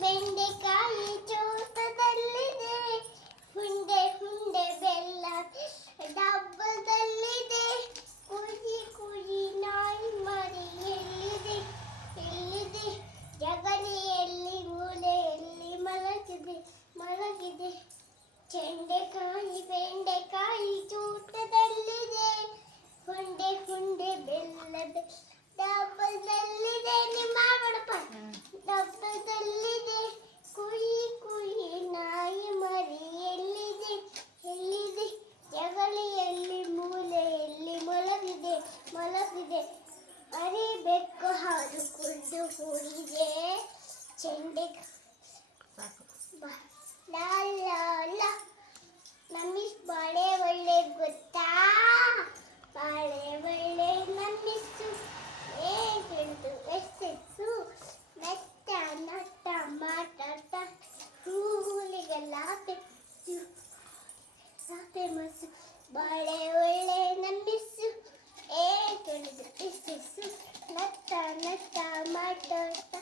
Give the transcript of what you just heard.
ಬೆಂಡೆಕಾಯಿ ಚೂಟದಲ್ಲಿದೆ, ಹುಂಡೆ ಹುಂಡೆ ಬೆಲ್ಲ ಡಬ್ಬದಲ್ಲಿದೆ. ಕುಜಿ ಕುಜಿ ನಾಯಿ ಮರಿ ಎಲ್ಲಿದೆ ಎಲ್ಲಿದೆ, ಜಗಲಿಯಲ್ಲಿ ಮೂಲೆಯಲ್ಲಿ ಮಲಗಿದೆ ಮಲಗಿದೆ. ಬೆಂಡೆಕಾಯಿ ಚೂಟದಲ್ಲಿದೆ, ಹುಂಡೆ ಹುಂಡೆ ಬೆಲ್ಲದ ಡಬ್ಬದಲ್ಲಿದೆ. ನಿಮ್ಮ ನೋಡಪ್ಪ, ಡಬ್ಬದಲ್ಲಿದೆ. ಕುಯಿ ಕುಯಿ ನಾಯಿ ಮರಿ ಎಲ್ಲಿದೆ ಎಲ್ಲಿದೆ, ಜಗಲಿಯಲ್ಲಿ ಮೂಲೆಯಲ್ಲಿ ಮಲಗಿದೆ ಮಲಗಿದೆ. ಅರಿಬೇಕು ಹಾಲು ಕುಡಿದು ಹೋಗಿದೆ. ನಮ್ಮಿಸ್ ಬಾಳೆ ಒಳ್ಳೆ ಗೊತ್ತಾ, ಬಾಳೆ ಒಳ್ಳೆ ನಮ್ಮಿಸ್ಸು ಹೇಗೆಂದು ಎಸ್ಸೆಸ್ಸು. ಮೆತ್ತ ನಟ್ಟ ಮಾಟಾಟ ಹೂಲಿಗೆಲ್ಲ ಸಾಪೆ ಮಸ್ಸು. ಬಾಳೆ ಒಳ್ಳೆ ನಮ್ಮಿಸ್ಸು ಹೇಗೆಂದು ಎಸ್ಸೆಸ್ಸು. ನಟ್ಟ ನಟ್ಟ ಮಾಟಾಟ